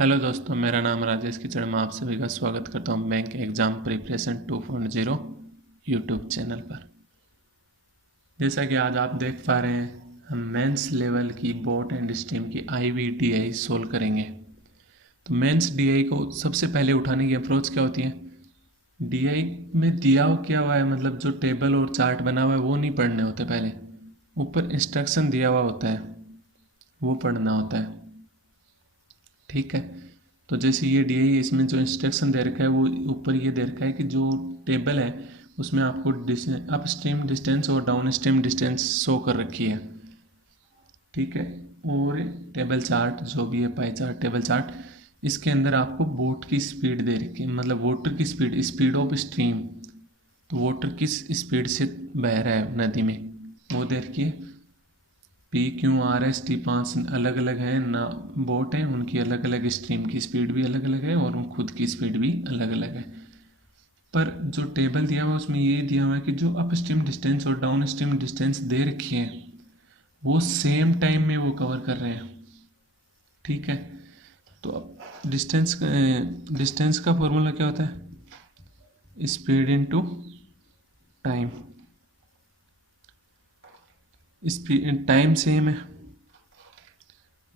Hello दोस्तों, मेरा नाम राजेश किचड़ में आप सभी का स्वागत करता हूं bank exam preparation 2.0 YouTube channel पर। जैसा कि आज आप देख पा रहे हैं, हम मेंस लेवल की बोट एंड स्ट्रीम की IVDI सोल्व करेंगे। तो मेंस DI को सबसे पहले उठाने की अप्रोच क्या होती है? DI में दिया क्या हुआ है, मतलब जो टेबल और चार्ट बना हुआ है वो नहीं पढ़ने होते, पहले ऊपर इंस्ट्रक्शन दिया हुआ होता है वो पढ़ना होता है। ठीक है, तो जैसे ये डी आई, इसमें जो इंस्ट्रक्शन दे रखा है वो ऊपर ये दे रखा है कि जो टेबल है उसमें आपको अप स्ट्रीम डिस्टेंस और डाउन स्ट्रीम डिस्टेंस शो कर रखी है। ठीक है, और टेबल चार्ट जो भी है, पाई चार्ट, टेबल चार्ट, इसके अंदर आपको बोट की स्पीड दे रखी है, मतलब वाटर की स्पीड, स्पीड ऑफ स्ट्रीम। तो वाटर किस स्पीड से बह रहा है नदी में वो दे रखी है। PQRST 5 अलग अलग है ना, बोट हैं, उनकी अलग अलग स्ट्रीम की स्पीड भी अलग अलग है और उन खुद की स्पीड भी अलग अलग है। पर जो टेबल दिया हुआ है उसमें ये दिया हुआ है कि जो अप स्ट्रीम डिस्टेंस और डाउन स्ट्रीम डिस्टेंस दे रखी है वो सेम टाइम में वो कवर कर रहे हैं। ठीक है, तो अब डिस्टेंस का फॉर्मूला क्या होता है? Speed into time. Speed time same है,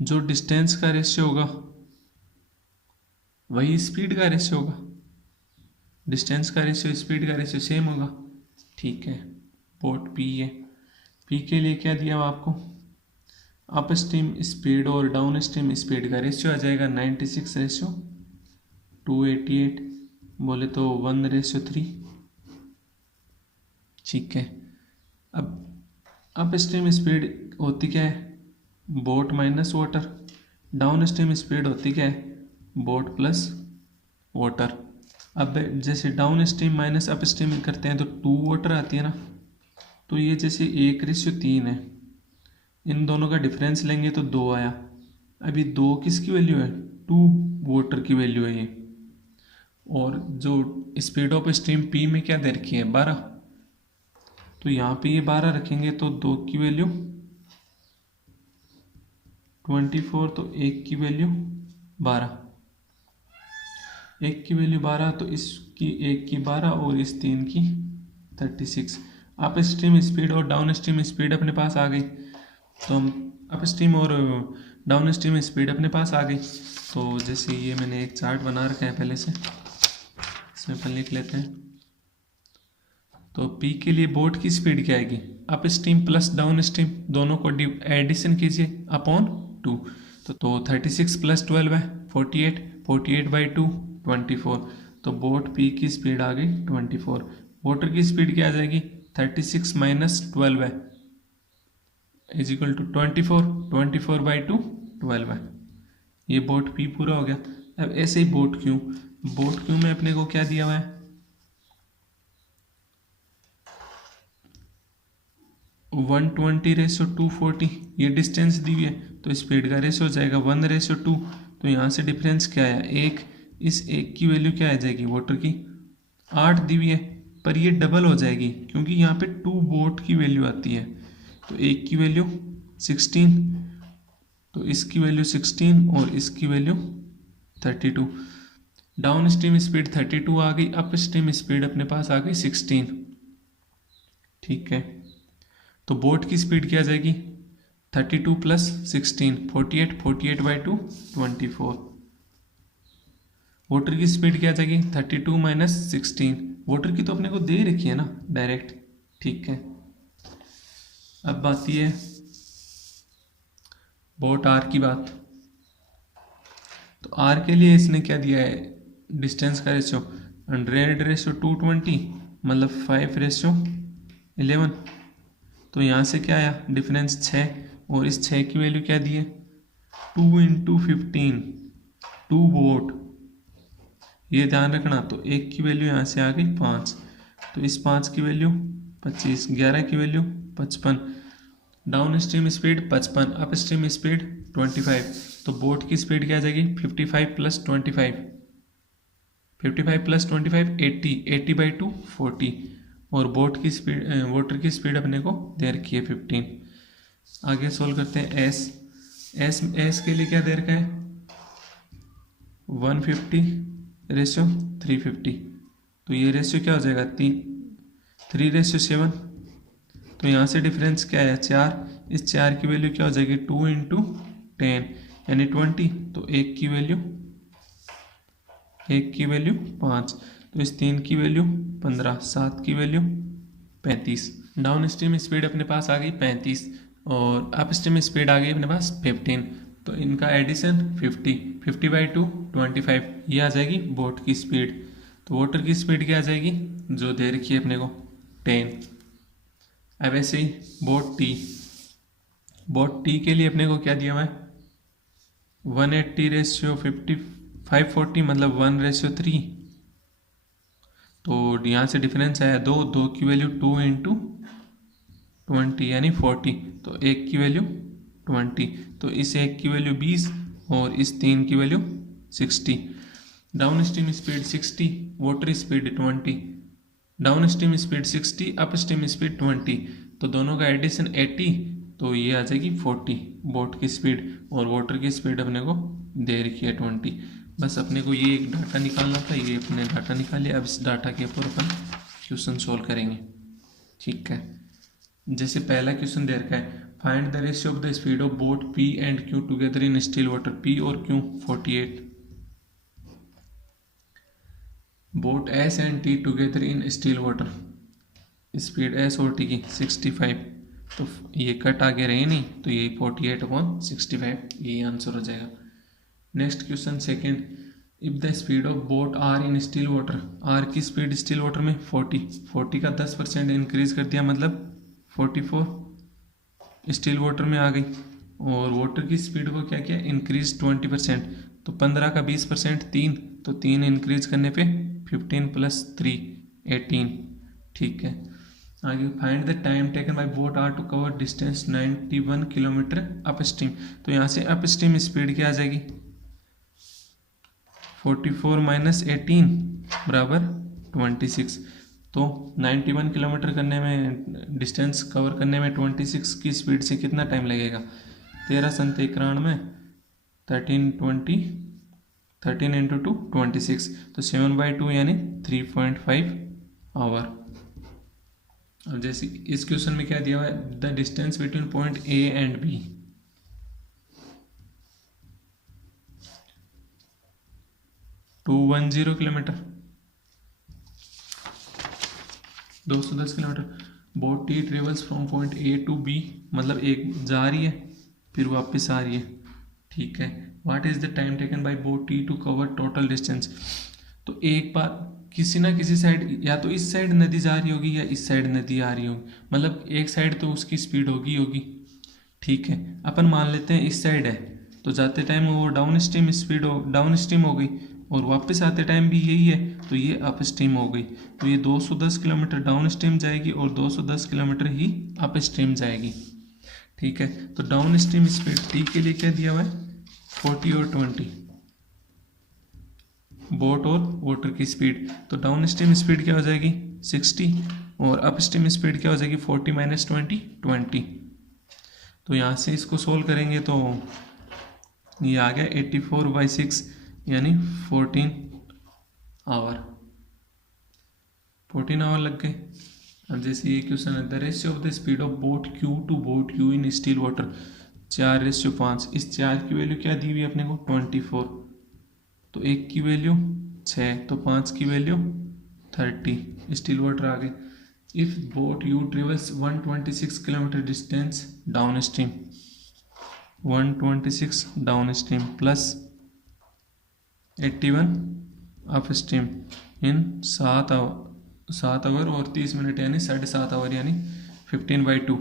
जो डिस्टेंस का रेशियो होगा वही स्पीड का रेशियो होगा। डिस्टेंस का रेशियो स्पीड का रेशियो सेम होगा। ठीक है, बोट पी है, पी के लिए क्या दिया हुआ आपको? अप स्ट्रीम स्पीड और डाउन स्ट्रीम स्पीड का रेशियो आ जाएगा 96:288, बोले तो 1:3। ठीक है, अब अप स्ट्रीम स्पीड होती क्या है? Boat minus water. Down stream speed होती क्या है? Boat plus water. अब जैसे down stream minus up stream करते हैं तो 2 वाटर आती है ना, तो ये जैसे 1:3 है, इन दोनों का डिफरेंस लेंगे तो 2 आया। अभी 2 किसकी वैल्यू है? 2 वाटर की वैल्यू है ये। और जो स्पीड ऑफ स्ट्रीम P में क्या दे रखी है? 12। तो यहाँ पे ये 12 रखेंगे तो 2 की वैल्यू 24, तो 1 की वैल्यू 12। 1 की वैल्यू 12, तो इसकी 1 की 12 और इस 3 की 36। अप स्ट्रीम स्पीड और डाउन स्ट्रीम स्पीड अपने पास आ गई, तो हम अप स्ट्रीम और डाउन स्ट्रीम स्पीड अपने पास आ गई। तो जैसे ये मैंने एक चार्ट बना रखा है पहले से, इसमें अपन लिख लेते हैं। तो P के लिए बोट की स्पीड क्या आएगी? Up stream plus down stream दोनों को एडिशन कीजिए अपॉन 2। तो 36 + 12 है 48, 48/2 24। तो बोट P की स्पीड आ गई 24। वाटर की स्पीड क्या आ जाएगी? 36 - 12 है = 24, 24/2 12 है। ये बोट P पूरा हो गया। अब ऐसे ही बोट Q में अपने को क्या दिया हुआ है? 120:240, ये डिस्टेंस दी हुई है, तो स्पीड का रेशियो हो जाएगा 1:2। तो यहाँ से डिफरेंस क्या आया? 1। इस 1 की वैल्यू क्या आ जाएगी? वाटर की 8 दी हुई है, पर ये डबल हो जाएगी क्योंकि यहाँ पे 2 बोट की वैल्यू आती है। तो 1 की वैल्यू 16, तो इसकी वैल्यू 16 और इसकी वैल्यू 32। डाउन स्ट्रीम स्पीड 32 आ गई, अप स्ट्रीम स्पीड अपने पास आ गई 16। ठीक है, तो बोट की स्पीड क्या आ जाएगी? 32 + 16 48, 48/2 24। वाटर की स्पीड क्या आ जाएगी? 32 - 16। वाटर की तो अपने को दे रखी है ना डायरेक्ट। ठीक है, अब आती है बोट आर की बात। तो आर के लिए इसने क्या दिया है? डिस्टेंस का रेशियो 100:220, मतलब 5:11। तो यहाँ से क्या आया? डिफरेंस 6, और इस 6 की वैल्यू क्या दी है? 2 × 15, 2 वोट। ये ध्यान रखना। तो 1 की वैल्यू यहाँ से आ गई 5, तो इस 5 की वैल्यू 25, 11 की value 55। Down stream speed 55, up stream speed 25। तो बोट की स्पीड क्या आ जाएगी? 55 + 25, 55 + 25 80, 80/2 40। और बोट की स्पीड, वाटर की स्पीड अपने को दे रखी है 15। आगे सोल्व करते हैं एस के लिए क्या दे रखा है? 150:350, तो ये रेशियो क्या हो जाएगा 3:7। तो यहाँ से डिफरेंस क्या है 4, इस 4 की वैल्यू क्या हो जाएगी 2 × 10 यानी 20। तो एक की वैल्यू 5, तो इस 3 की वैल्यू 15, 7 की वैल्यू 35। डाउन स्ट्रीम स्पीड अपने पास आ गई 35 और अप स्ट्रीम स्पीड आ गई अपने पास 15। तो इनका एडिशन 50/2 25, ये आ जाएगी बोट की स्पीड। तो वाटर की स्पीड क्या आ जाएगी जो दे रखी है अपने को 10। अब ऐसे ही बोट टी के लिए अपने को क्या दिया हुआ है 180:540 मतलब 1:3। तो यहाँ से डिफरेंस आया 2 की वैल्यू 2 × 20 यानी 40, तो एक की वैल्यू 20, तो इस एक की वैल्यू 20 और इस 3 की value 60। Down stream speed 60, water speed 20। Down stream speed 60, up stream speed 20, तो दोनों का एडिशन 80, तो ये आ जाएगी 40 बोट की स्पीड और वाटर की स्पीड अपने को दे रखी है 20। बस अपने को ये एक डाटा निकालना था, ये अपने डाटा निकाले। अब इस डाटा के ऊपर अपन क्वेश्चन सोल्व करेंगे। ठीक है, जैसे पहला क्वेश्चन दे रखा है find the ratio of the speed of boat P and Q together in still water. P और Q 48, boat S and T together in still water, speed S और T की 65। तो ये कट आगे रहे नहीं, तो ये 48/65 यही आंसर हो जाएगा। Next question second, if the speed of boat R in still water, R की स्पीड स्टिल वाटर में 40 का 10% इंक्रीज कर दिया मतलब 44 स्टिल वाटर में आ गई। और वाटर की स्पीड को क्या किया इंक्रीज 20%, तो 15 का 20% 3, तो 3 इंक्रीज करने पे 15 + 3 18। ठीक है, आगे find the time taken by boat R to cover distance 91 kilometre upstream. तो यहाँ से अप स्ट्रीम स्पीड क्या आ जाएगी 44 - 18 = 26। तो 91 किलोमीटर करने में, डिस्टेंस कवर करने में 26 की स्पीड से कितना टाइम लगेगा 13 × 91 13 × 2 26, तो 7/2 यानी 3.5 आवर। अब जैसे इस क्वेश्चन में क्या दिया हुआ है the distance between point A and B, 210 kilometre, 210 kilometre. Boat T travels from point A to B, मतलब एक जा रही है फिर वापस आ रही है। ठीक है, what is the time taken by boat T to cover total distance. तो एक बार किसी ना किसी साइड, या तो इस साइड नदी जा रही होगी या इस साइड नदी आ रही होगी, मतलब एक साइड तो उसकी स्पीड होगी। ठीक है, अपन मान लेते हैं इस साइड है, तो जाते टाइम वो down stream speed down stream हो गई और वापस आते टाइम भी यही है, तो ये अप स्ट्रीम हो गई। तो ये 210 किलोमीटर डाउन स्ट्रीम जाएगी और 210 किलोमीटर ही अप स्ट्रीम जाएगी। ठीक है, तो डाउन स्ट्रीम स्पीड T के लिए क्या दिया हुआ है 40 और 20, बोट और वाटर की स्पीड। तो डाउन स्ट्रीम स्पीड क्या हो जाएगी 60 और अप स्ट्रीम स्पीड क्या हो जाएगी 40 - 20 20। तो यहाँ से इसको सोल्व करेंगे तो ये आ गया 84/6 यानी 14 आवर, 14 आवर लग गए। अब जैसे ये क्वेश्चन है the ratio of the speed of boat Q to boat U in still water 4:5। इस 4 की वैल्यू क्या दी हुई है अपने को 24, तो एक की वैल्यू 6, तो 5 की वैल्यू 30 स्टिल वाटर आ गई। If boat U travels 126 kilometre distance downstream, 126 downstream plus 81 upstream in 7 hour और 30 मिनट यानी 7.5 आवर यानी 15/2।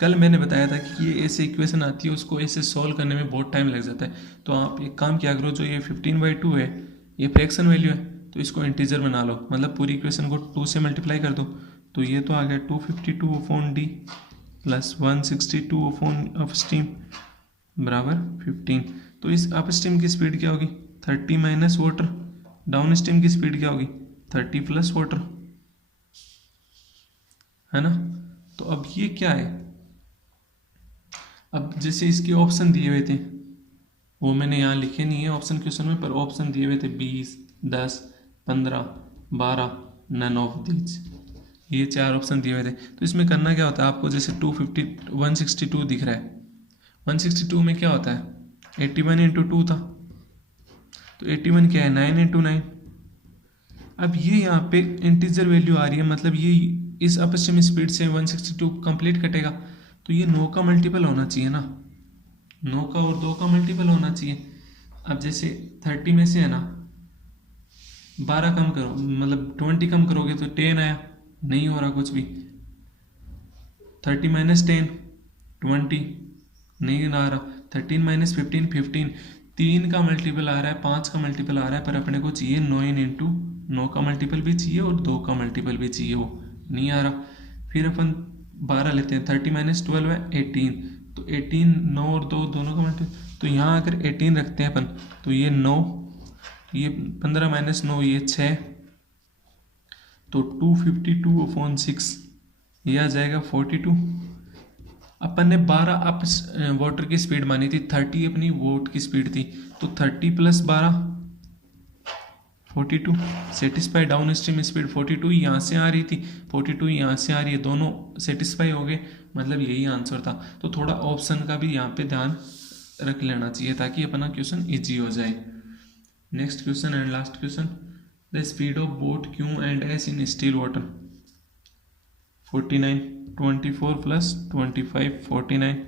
कल मैंने बताया था कि ये ऐसे इक्वेशन आती है उसको ऐसे सॉल्व करने में बहुत टाइम लग जाता है। तो आप एक काम किया करो, जो ये 15/2 है ये फ्रैक्शन वैल्यू है, तो इसको इंटीजर बना लो, मतलब पूरी इक्वेशन को 2 से मल्टीप्लाई कर दो। तो ये तो आ गया 252/D प्लस 162/अप स्ट्रीम बराबर 15। तो इस अप स्ट्रीम की स्पीड क्या होगी 30 - वाटर, डाउन स्ट्रीम की स्पीड क्या होगी 30 + वाटर, है ना। तो अब ये क्या है, अब जैसे इसके ऑप्शन दिए हुए थे वो मैंने यहाँ लिखे नहीं है ऑप्शन क्वेश्चन में, पर ऑप्शन दिए हुए थे 20, 10, 15, 12, नन ऑफ दीज, ये 4 ऑप्शन दिए हुए थे। तो इसमें करना क्या होता है आपको, जैसे 162 दिख रहा है, 162 में क्या होता है 81 इंटू 2 था, तो 81 क्या है 9 इंटू 9। अब ये यहाँ पे इंटीजर वैल्यू आ रही है, मतलब ये इस अपशिष्ट स्पीड से 162 कंप्लीट कटेगा, तो ये 9 का मल्टीपल होना चाहिए ना, 9 का और 2 का मल्टीपल होना चाहिए। अब जैसे 30 में से है ना 12 कम करो, मतलब 20 कम करोगे तो 10 आया, नहीं हो रहा कुछ भी। 30 माइनस 10 20, नहीं आ रहा। 13 माइनस 15 15, 3 का मल्टीपल आ रहा है, 5 का मल्टीपल आ रहा है, पर अपने को चाहिए 9 इंटू 9 का मल्टीपल भी चाहिए और 2 का मल्टीपल भी चाहिए, वो नहीं आ रहा। फिर अपन 12 लेते हैं, 30 माइनस 12 है 18, तो 18 9 और 2 दोनों का मल्टीपल, तो यहाँ अगर 18 रखते हैं अपन तो ये 9, ये 15 माइनस 9 ये 6, तो 252/6 ये आ जाएगा 42। अपन ने 12 अप वाटर की स्पीड मानी थी, 30 अपनी वोट की स्पीड थी, तो 30 plus 12 42, satisfy down stream speed 42 यहाँ से आ रही थी, 42 यहाँ से आ रही है, दोनों सेटिस्फाई हो गए, मतलब यही आंसर था। तो थोड़ा ऑप्शन का भी यहाँ पे ध्यान रख लेना चाहिए ताकि अपना क्वेश्चन इजी हो जाए। Next question and last question, the speed of boat Q and S in still water 49, 24 plus 25 49,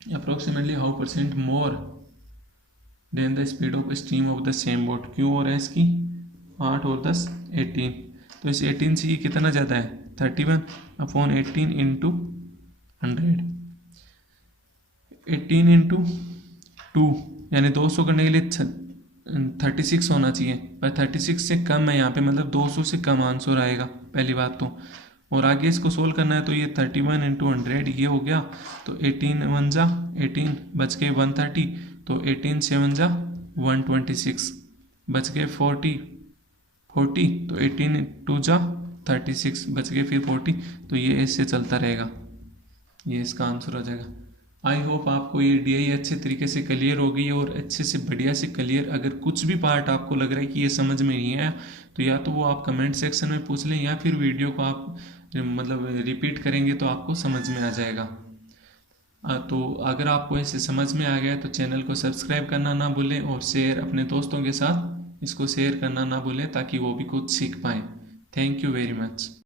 approximately how percent more than the speed of stream of the same boat, Q और S की 8 और 10 18, तो इस 18 से ये कितना ज़्यादा है 31/18 इंटू 100, 18 इंटू 2 यानी 200 करने के लिए 36 होना चाहिए, पर 36 से कम है यहाँ पे, मतलब 200 से कम आंसर आएगा पहली बात तो। और आगे इसको सोल्व करना है तो ये 31 इंटू 100 ये हो गया, तो 18 1 जा 18 बच के 130, तो 18 7 जा 126 बच गए 40 तो 18 2 जा 36 बच गए फिर 40, तो ये ऐसे चलता रहेगा, ये इसका आंसर हो जाएगा। आई होप आपको ये डीआई अच्छे तरीके से क्लियर हो गई और अच्छे से बढ़िया से क्लियर। अगर कुछ भी पार्ट आपको लग रहा है कि ये समझ में नहीं आया तो या तो वो आप कमेंट सेक्शन में पूछ लें, या फिर वीडियो को आप मतलब रिपीट करेंगे तो आपको समझ में आ जाएगा। तो अगर आपको ऐसे समझ में आ गया तो चैनल को सब्सक्राइब करना ना भूलें और शेयर अपने दोस्तों के साथ इसको शेयर करना ना भूलें ताकि वो भी कुछ सीख पाएँ। Thank you very much.